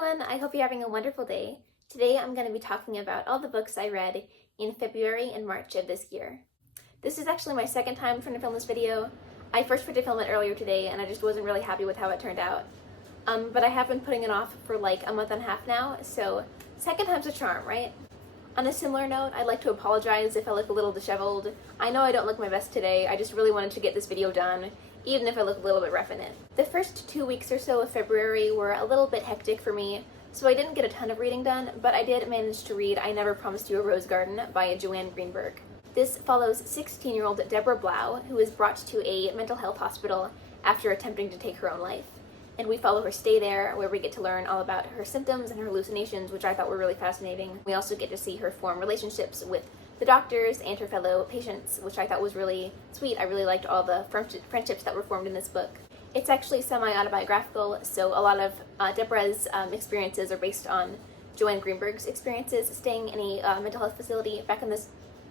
everyone, I hope you're having a wonderful day. Today I'm going to be talking about all the books I read in February and March of this year. This is actually my second time trying to film this video. I first tried to film it earlier today and I just wasn't really happy with how it turned out. But I have been putting it off for like a month and a half now, so second time's a charm, right? On a similar note, I'd like to apologize if I look a little disheveled. I know I don't look my best today, I just really wanted to get this video done, even if I look a little bit rough in it. The first 2 weeks or so of February were a little bit hectic for me, so I didn't get a ton of reading done, but I did manage to read I Never Promised You a Rose Garden by Joanne Greenberg. This follows 16-year-old Deborah Blau, who is brought to a mental health hospital after attempting to take her own life. And we follow her stay there, where we get to learn all about her symptoms and her hallucinations, which I thought were really fascinating. We also get to see her form relationships with the doctors and her fellow patients, which I thought was really sweet. I really liked all the friendships that were formed in this book. It's actually semi-autobiographical, so a lot of Deborah's experiences are based on Joanne Greenberg's experiences staying in a mental health facility back in the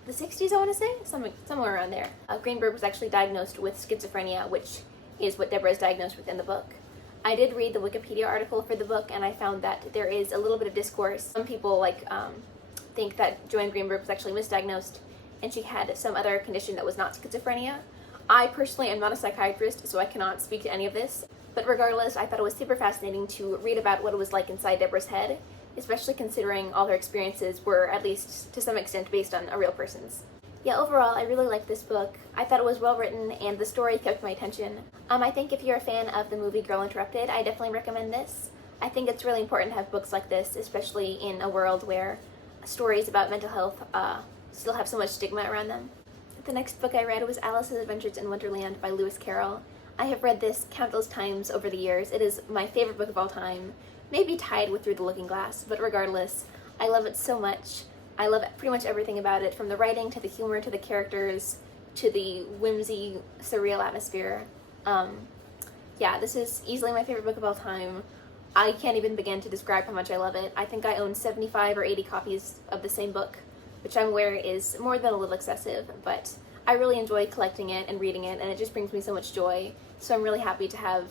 60s, I want to say? Somewhere around there. Greenberg was actually diagnosed with schizophrenia, which is what Deborah is diagnosed with in the book. I did read the Wikipedia article for the book, and I found that there is a little bit of discourse. Some people think that Joanne Greenberg was actually misdiagnosed and she had some other condition that was not schizophrenia. I personally am not a psychiatrist, so I cannot speak to any of this, but regardless, I thought it was super fascinating to read about what it was like inside Deborah's head, especially considering all her experiences were, at least to some extent, based on a real person's. Yeah, overall, I really liked this book. I thought it was well written, and the story kept my attention. I think if you're a fan of the movie Girl Interrupted, I definitely recommend this. I think it's really important to have books like this, especially in a world where stories about mental health still have so much stigma around them. The next book I read was Alice's Adventures in Wonderland by Lewis Carroll. I have read this countless times over the years. It is my favorite book of all time, maybe tied with Through the Looking Glass, but regardless, I love it so much. I love pretty much everything about it, from the writing to the humor to the characters to the whimsy, surreal atmosphere. Yeah, this is easily my favorite book of all time. I can't even begin to describe how much I love it. I think I own 75 or 80 copies of the same book, which I'm aware is more than a little excessive, but I really enjoy collecting it and reading it, and it just brings me so much joy. So I'm really happy to have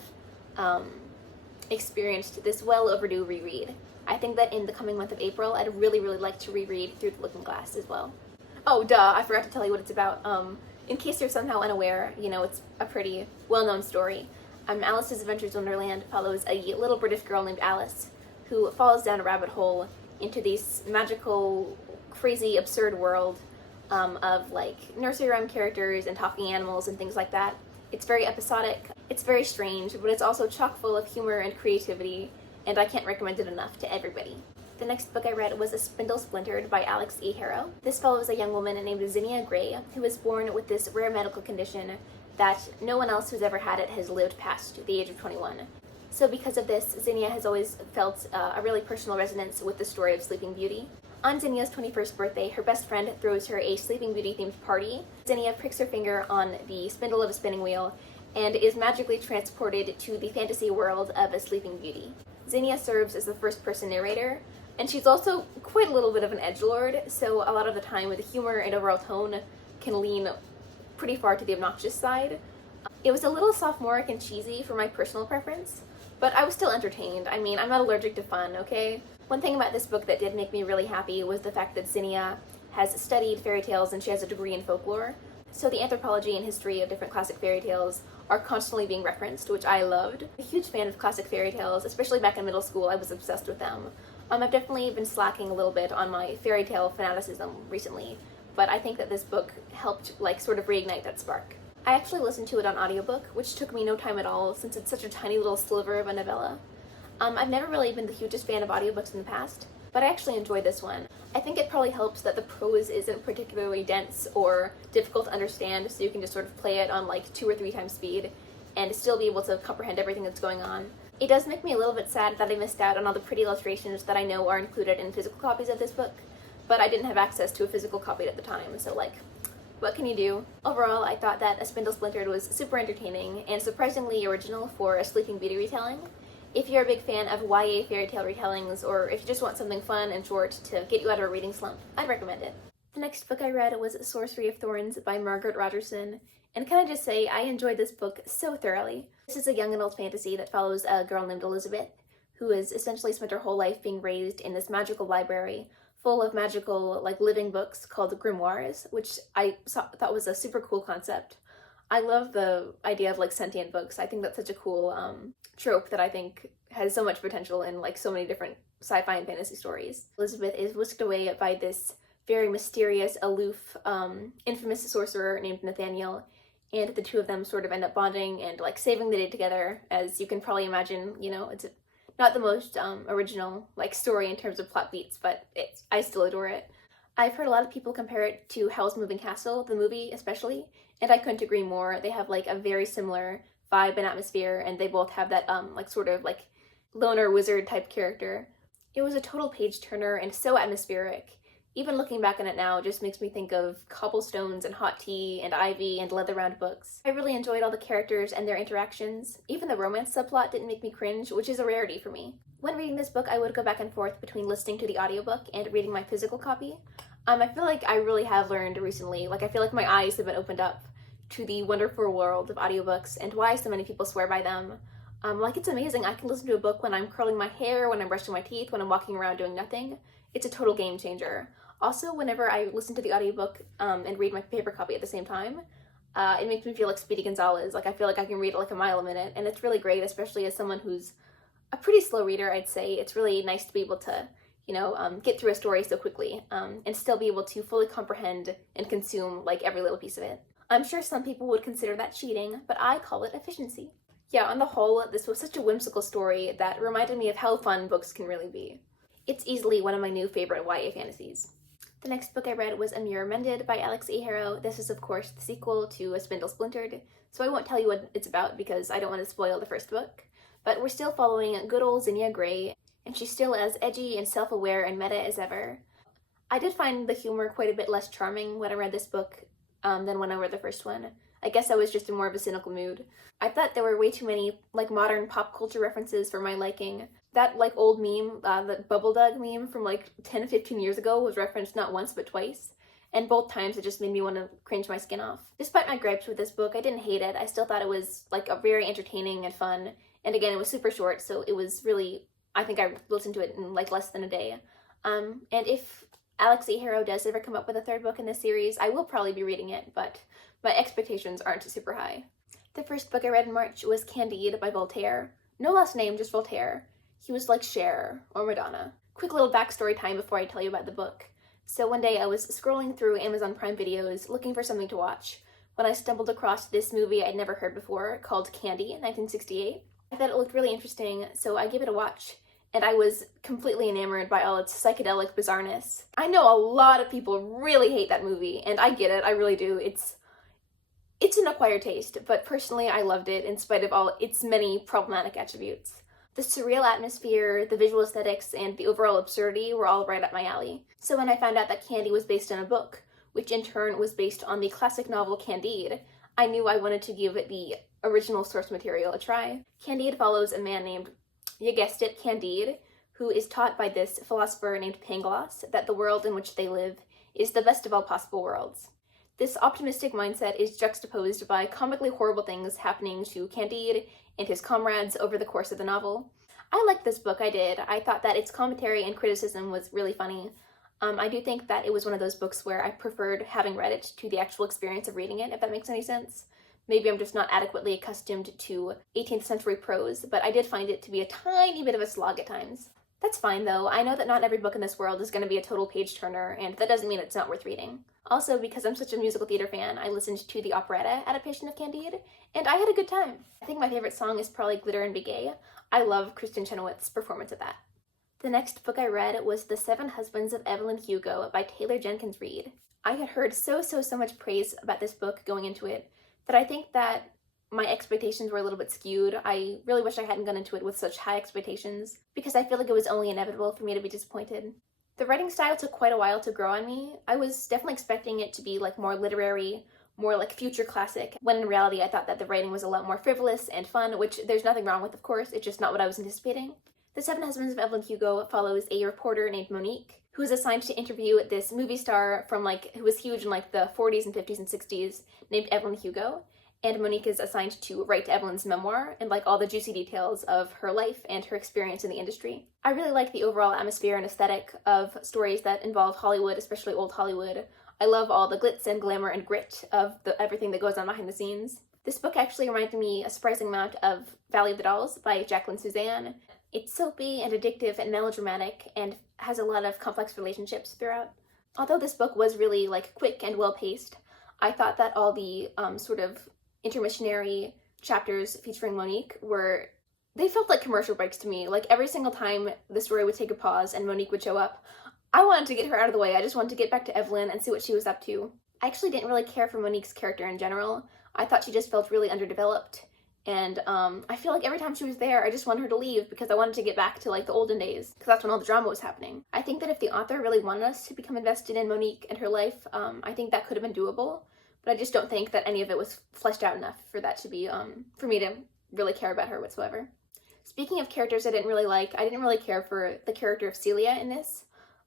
experienced this well overdue reread. I think that in the coming month of April, I'd really like to reread Through the Looking Glass as well. Oh, duh, I forgot to tell you what it's about. In case you're somehow unaware, you know, it's a pretty well-known story. Alice's Adventures in Wonderland follows a little British girl named Alice who falls down a rabbit hole into this magical, crazy, absurd world of like nursery rhyme characters and talking animals and things like that. It's very episodic, it's very strange, but it's also chock full of humor and creativity, and I can't recommend it enough to everybody. The next book I read was A Spindle Splintered by Alex E. Harrow. This follows a young woman named Zinnia Gray, who was born with this rare medical condition that no one else who's ever had it has lived past the age of 21. So because of this, Zinnia has always felt a really personal resonance with the story of Sleeping Beauty. On Zinnia's 21st birthday, her best friend throws her a Sleeping Beauty themed party. Zinnia pricks her finger on the spindle of a spinning wheel and is magically transported to the fantasy world of a Sleeping Beauty. Zinnia serves as the first-person narrator, and she's also quite a little bit of an edgelord, so a lot of the time the humor and overall tone can lean pretty far to the obnoxious side. It was a little sophomoric and cheesy for my personal preference, but I was still entertained. I mean, I'm not allergic to fun, okay? One thing about this book that did make me really happy was the fact that Zinnia has studied fairy tales and she has a degree in folklore, so the anthropology and history of different classic fairy tales are constantly being referenced, which I loved. I'm a huge fan of classic fairy tales, especially back in middle school. I was obsessed with them. I've definitely been slacking a little bit on my fairy tale fanaticism recently, but I think that this book helped sort of reignite that spark. I actually listened to it on audiobook, which took me no time at all since it's such a tiny little sliver of a novella. I've never really been the hugest fan of audiobooks in the past, but I actually enjoyed this one. I think it probably helps that the prose isn't particularly dense or difficult to understand, so you can just sort of play it on 2 or 3 times speed and still be able to comprehend everything that's going on. It does make me a little bit sad that I missed out on all the pretty illustrations that I know are included in physical copies of this book, but I didn't have access to a physical copy at the time, so what can you do? Overall, I thought that A Spindle Splintered was super entertaining and surprisingly original for a Sleeping Beauty retelling. If you're a big fan of YA fairy tale retellings, or if you just want something fun and short to get you out of a reading slump, I'd recommend it. The next book I read was Sorcery of Thorns by Margaret Rogerson, and can I just say, I enjoyed this book so thoroughly. This is a young adult fantasy that follows a girl named Elizabeth, who has essentially spent her whole life being raised in this magical library full of magical, like, living books called grimoires, which thought was a super cool concept. I love the idea of, like, sentient books. I think that's such a cool trope that I think has so much potential in, like, so many different sci-fi and fantasy stories. Elizabeth is whisked away by this very mysterious, aloof, infamous sorcerer named Nathaniel, and the two of them sort of end up bonding and, like, saving the day together. As you can probably imagine, you know, it's not the most original, like, story in terms of plot beats, but I still adore it. I've heard a lot of people compare it to Howl's Moving Castle, the movie especially, and I couldn't agree more. They have, like, a very similar vibe and atmosphere, and they both have that like, sort of, like, loner wizard type character. It was a total page turner and so atmospheric. Even looking back on it now just makes me think of cobblestones and hot tea and ivy and leather-bound books. I really enjoyed all the characters and their interactions. Even the romance subplot didn't make me cringe, which is a rarity for me. When reading this book, I would go back and forth between listening to the audiobook and reading my physical copy. I feel like I really have learned recently, like, I feel like my eyes have been opened up to the wonderful world of audiobooks and why so many people swear by them. Like, it's amazing. I can listen to a book when I'm curling my hair, when I'm brushing my teeth, when I'm walking around doing nothing. It's a total game changer. Also, whenever I listen to the audiobook and read my paper copy at the same time, it makes me feel like Speedy Gonzales. Like, I feel like I can read like a mile a minute, and it's really great, especially as someone who's a pretty slow reader, I'd say. It's really nice to be able to, you know, get through a story so quickly, and still be able to fully comprehend and consume, like, every little piece of it. I'm sure some people would consider that cheating, but I call it efficiency. Yeah, on the whole, this was such a whimsical story that reminded me of how fun books can really be. It's easily one of my new favorite YA fantasies. The next book I read was A Mirror Mended by Alex A. Harrow. This is, of course, the sequel to A Spindle Splintered, so I won't tell you what it's about because I don't want to spoil the first book. But we're still following good old Zinnia Gray, and she's still as edgy and self-aware and meta as ever. I did find the humor quite a bit less charming when I read this book than when I read the first one. I guess I was just in more of a cynical mood. I thought there were way too many, like, modern pop culture references for my liking. That, like, old meme, the Bubble Dug meme from, like, 10, 15 years ago was referenced not once but twice. And both times it just made me want to cringe my skin off. Despite my gripes with this book, I didn't hate it. I still thought it was, like, a very entertaining and fun. And again, it was super short, so it was really, I think I listened to it in, like, less than a day. And if Alex A. Harrow does ever come up with a third book in this series, I will probably be reading it, but my expectations aren't super high. The first book I read in March was Candide by Voltaire. No last name, just Voltaire. He was like Cher or Madonna. Quick little backstory time before I tell you about the book. So one day I was scrolling through Amazon Prime videos looking for something to watch when I stumbled across this movie I'd never heard before called Candy in 1968. I thought it looked really interesting, so I gave it a watch, and I was completely enamored by all its psychedelic bizarreness. I know a lot of people really hate that movie, and I get it, I really do. It's an acquired taste, but personally I loved it in spite of all its many problematic attributes. The surreal atmosphere, the visual aesthetics, and the overall absurdity were all right up my alley. So when I found out that Candy was based on a book, which in turn was based on the classic novel Candide, I knew I wanted to give the original source material a try. Candide follows a man named, you guessed it, Candide, who is taught by this philosopher named Pangloss that the world in which they live is the best of all possible worlds. This optimistic mindset is juxtaposed by comically horrible things happening to Candide and his comrades over the course of the novel. I liked this book, I did. I thought that its commentary and criticism was really funny. I do think that it was one of those books where I preferred having read it to the actual experience of reading it, if that makes any sense. Maybe I'm just not adequately accustomed to 18th century prose, but I did find it to be a tiny bit of a slog at times. That's fine though. I know that not every book in this world is going to be a total page turner, and that doesn't mean it's not worth reading. Also, because I'm such a musical theater fan, I listened to the operetta adaptation of Candide, and I had a good time. I think my favorite song is probably Glitter and Be Gay. I love Kristen Chenoweth's performance of that. The next book I read was The Seven Husbands of Evelyn Hugo by Taylor Jenkins Reid. I had heard so much praise about this book going into it that I think that my expectations were a little bit skewed. I really wish I hadn't gone into it with such high expectations, because I feel like it was only inevitable for me to be disappointed. The writing style took quite a while to grow on me. I was definitely expecting it to be like more literary, more like future classic, when in reality I thought that the writing was a lot more frivolous and fun, which there's nothing wrong with, of course, it's just not what I was anticipating. The Seven Husbands of Evelyn Hugo follows a reporter named Monique, who is assigned to interview this movie star from who was huge in the 40s and 50s and 60s, named Evelyn Hugo. and Monique is assigned to write Evelyn's memoir and like all the juicy details of her life and her experience in the industry. I really like the overall atmosphere and aesthetic of stories that involve Hollywood, especially old Hollywood. I love all the glitz and glamour and grit of everything that goes on behind the scenes. This book actually reminded me a surprising amount of Valley of the Dolls by Jacqueline Susann. It's soapy and addictive and melodramatic and has a lot of complex relationships throughout. Although this book was really like quick and well-paced, I thought that all the sort of intermissionary chapters featuring Monique they felt like commercial breaks to me. Like every single time the story would take a pause and Monique would show up, I wanted to get her out of the way. I just wanted to get back to Evelyn and see what she was up to. I actually didn't really care for Monique's character in general. I thought she just felt really underdeveloped, and I feel like every time she was there, I just wanted her to leave because I wanted to get back to like the olden days, because that's when all the drama was happening. I think that if the author really wanted us to become invested in Monique and her life, I think that could have been doable, but I just don't think that any of it was fleshed out enough for that to be, for me to really care about her whatsoever. Speaking of characters I didn't really care for the character of Celia in this.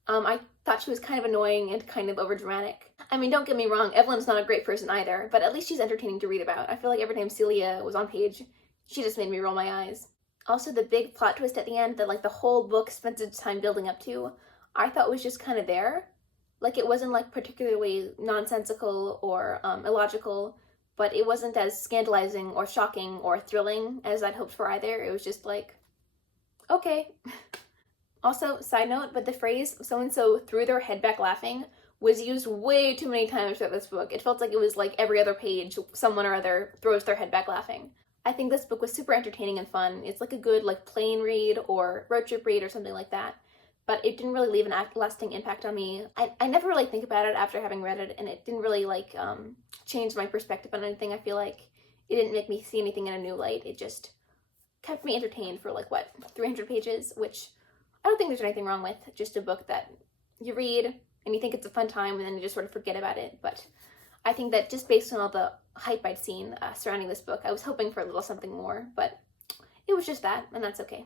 I thought she was kind of annoying and kind of overdramatic. I mean, don't get me wrong, Evelyn's not a great person either, but at least she's entertaining to read about. I feel like every time Celia was on page, she just made me roll my eyes. Also, the big plot twist at the end that like the whole book spends its time building up to, I thought was just kind of there. Like it wasn't like particularly nonsensical or illogical, but it wasn't as scandalizing or shocking or thrilling as I'd hoped for either. It was just like, okay. Also, side note, but the phrase so-and-so threw their head back laughing was used way too many times throughout this book. It felt like it was like every other page, someone or other throws their head back laughing. I think this book was super entertaining and fun. It's like a good like plane read or road trip read or something like that. But it didn't really leave an lasting impact on me. I never really think about it after having read it, and it didn't really like change my perspective on anything. I feel like it didn't make me see anything in a new light. It just kept me entertained for like, what, 300 pages, which I don't think there's anything wrong with. Just a book that you read and you think it's a fun time and then you just sort of forget about it. But I think that just based on all the hype I'd seen surrounding this book, I was hoping for a little something more, but it was just that, and that's okay.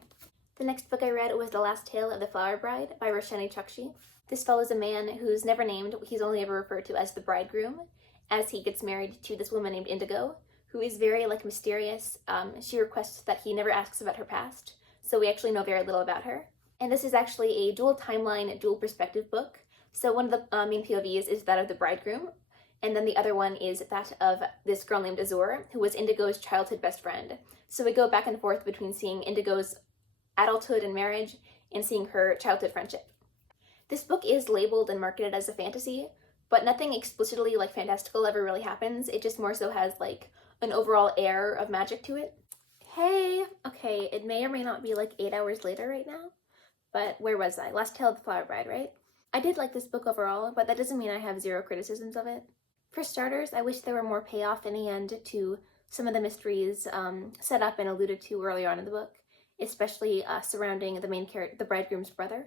The next book I read was The Last Tale of the Flower Bride by Roshani Chokshi. This follows a man who's never named, he's only ever referred to as the bridegroom, as he gets married to this woman named Indigo, who is very like mysterious. She requests that he never asks about her past, so we actually know very little about her. And this is actually a dual timeline, dual perspective book. So one of the main POVs is that of the bridegroom, and then the other one is that of this girl named Azur, who was Indigo's childhood best friend. So we go back and forth between seeing Indigo's adulthood and marriage and seeing her childhood friendship. This book is labeled and marketed as a fantasy, but nothing explicitly like fantastical ever really happens. It just more so has like an overall air of magic to it. Hey! Okay, it may or may not be like 8 hours later right now, but where was I? Last Tale of the Flower Bride, right? I did like this book overall, but that doesn't mean I have zero criticisms of it. For starters, I wish there were more payoff in the end to some of the mysteries set up and alluded to earlier on in the book, especially surrounding the main character, the bridegroom's brother.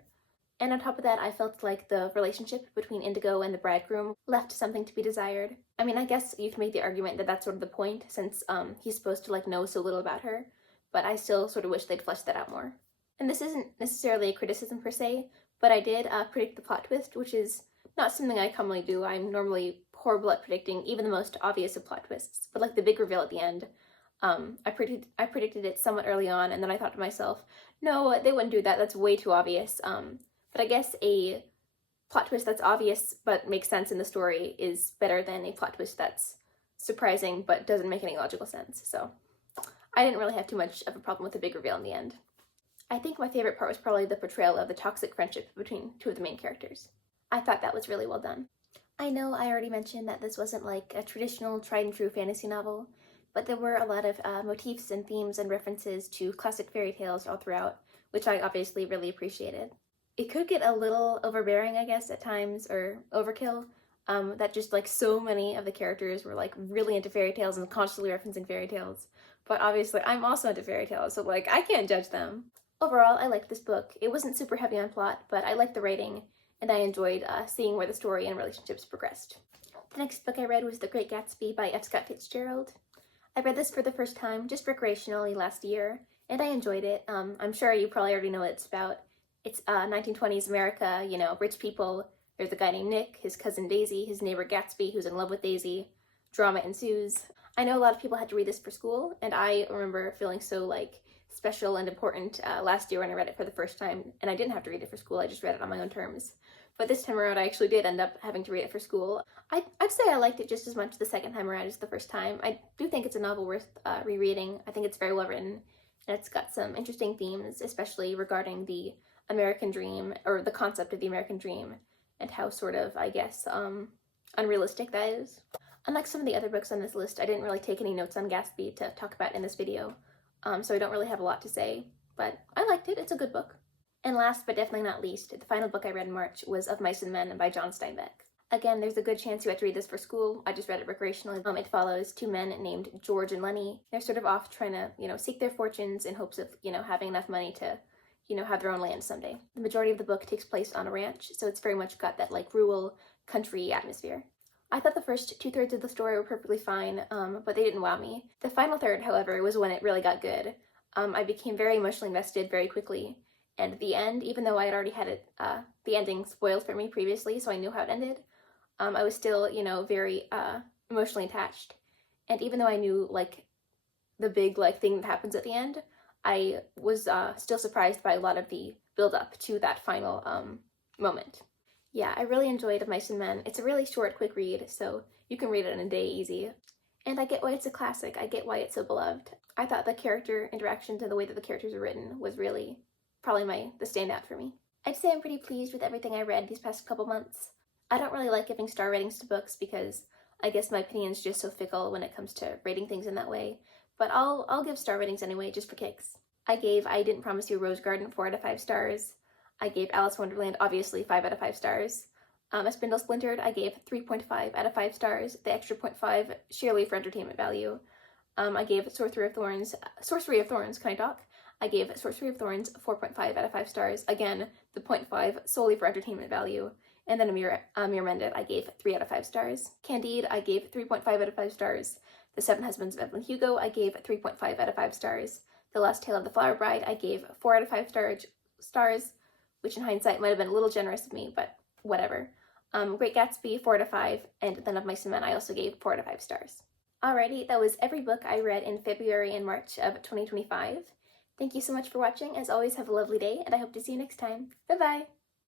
And on top of that, I felt like the relationship between Indigo and the bridegroom left something to be desired. I mean, I guess you can make the argument that that's sort of the point, since he's supposed to like know so little about her, but I still sort of wish they'd fleshed that out more. And this isn't necessarily a criticism per se, but I did predict the plot twist, which is not something I commonly do. I'm normally horrible at predicting even the most obvious of plot twists, but like the big reveal at the end, I predicted it somewhat early on, and then I thought to myself, no, they wouldn't do that, that's way too obvious. But I guess a plot twist that's obvious but makes sense in the story is better than a plot twist that's surprising but doesn't make any logical sense. So I didn't really have too much of a problem with the big reveal in the end. I think my favorite part was probably the portrayal of the toxic friendship between two of the main characters. I thought that was really well done. I know I already mentioned that this wasn't like a traditional tried and true fantasy novel, but there were a lot of motifs and themes and references to classic fairy tales all throughout, which I obviously really appreciated. It could get a little overbearing, I guess, at times, or overkill, that just like so many of the characters were like really into fairy tales and constantly referencing fairy tales. But obviously I'm also into fairy tales, so like I can't judge them. Overall, I liked this book. It wasn't super heavy on plot, but I liked the writing, and I enjoyed seeing where the story and relationships progressed. The next book I read was The Great Gatsby by F. Scott Fitzgerald. I read this for the first time, just recreationally last year, and I enjoyed it. I'm sure you probably already know what it's about. It's 1920s America, you know, rich people. There's a guy named Nick, his cousin Daisy, his neighbor Gatsby, who's in love with Daisy. Drama ensues. I know a lot of people had to read this for school, and I remember feeling so like special and important last year when I read it for the first time, and I didn't have to read it for school, I just read it on my own terms. But this time around, I actually did end up having to read it for school. I'd say I liked it just as much the second time around as the first time. I do think it's a novel worth rereading. I think it's very well written, and it's got some interesting themes, especially regarding the American dream, or the concept of the American dream, and how sort of, I guess, unrealistic that is. Unlike some of the other books on this list, I didn't really take any notes on Gatsby to talk about in this video, so I don't really have a lot to say, but I liked it. It's a good book. And last but definitely not least, the final book I read in March was Of Mice and Men by John Steinbeck. Again, there's a good chance you had to read this for school. I just read it recreationally. It follows two men named George and Lenny. They're sort of off trying to, seek their fortunes in hopes of, having enough money to, have their own land someday. The majority of the book takes place on a ranch, so it's very much got that, like, rural, country atmosphere. I thought the first 2/3 of the story were perfectly fine, but they didn't wow me. The final third, however, was when it really got good. I became very emotionally invested very quickly. And the end, even though I had already had it, the ending spoiled for me previously, so I knew how it ended, I was still, very emotionally attached. And even though I knew, like, the big, like, thing that happens at the end, I was still surprised by a lot of the build-up to that final moment. Yeah, I really enjoyed Of Mice and Men. It's a really short, quick read, so you can read it in a day easy. And I get why it's a classic. I get why it's so beloved. I thought the character interactions and the way that the characters are written was really probably the standout for me. I'd say I'm pretty pleased with everything I read these past couple months. I don't really like giving star ratings to books because I guess my opinion's just so fickle when it comes to rating things in that way, but I'll give star ratings anyway, just for kicks. I gave I Didn't Promise You a Rose Garden 4 out of 5 stars. I gave Alice in Wonderland, obviously, 5 out of 5 stars. A Spindle Splintered, I gave 3.5 out of 5 stars, the extra 0.5 sheerly for entertainment value. I gave Sorcery of Thorns, can I talk? I gave Sorcery of Thorns 4.5 out of 5 stars. Again, the 0.5 solely for entertainment value. And then Amir Mended, I gave 3 out of 5 stars. Candide, I gave 3.5 out of 5 stars. The Seven Husbands of Evelyn Hugo, I gave 3.5 out of 5 stars. The Last Tale of the Flower Bride, I gave 4 out of 5 stars, which in hindsight might have been a little generous of me, but whatever. Great Gatsby, 4 out of 5, and then Of Mice and Men, I also gave 4 out of 5 stars. Alrighty, that was every book I read in February and March of 2025. Thank you so much for watching. As always, have a lovely day, and I hope to see you next time. Bye-bye!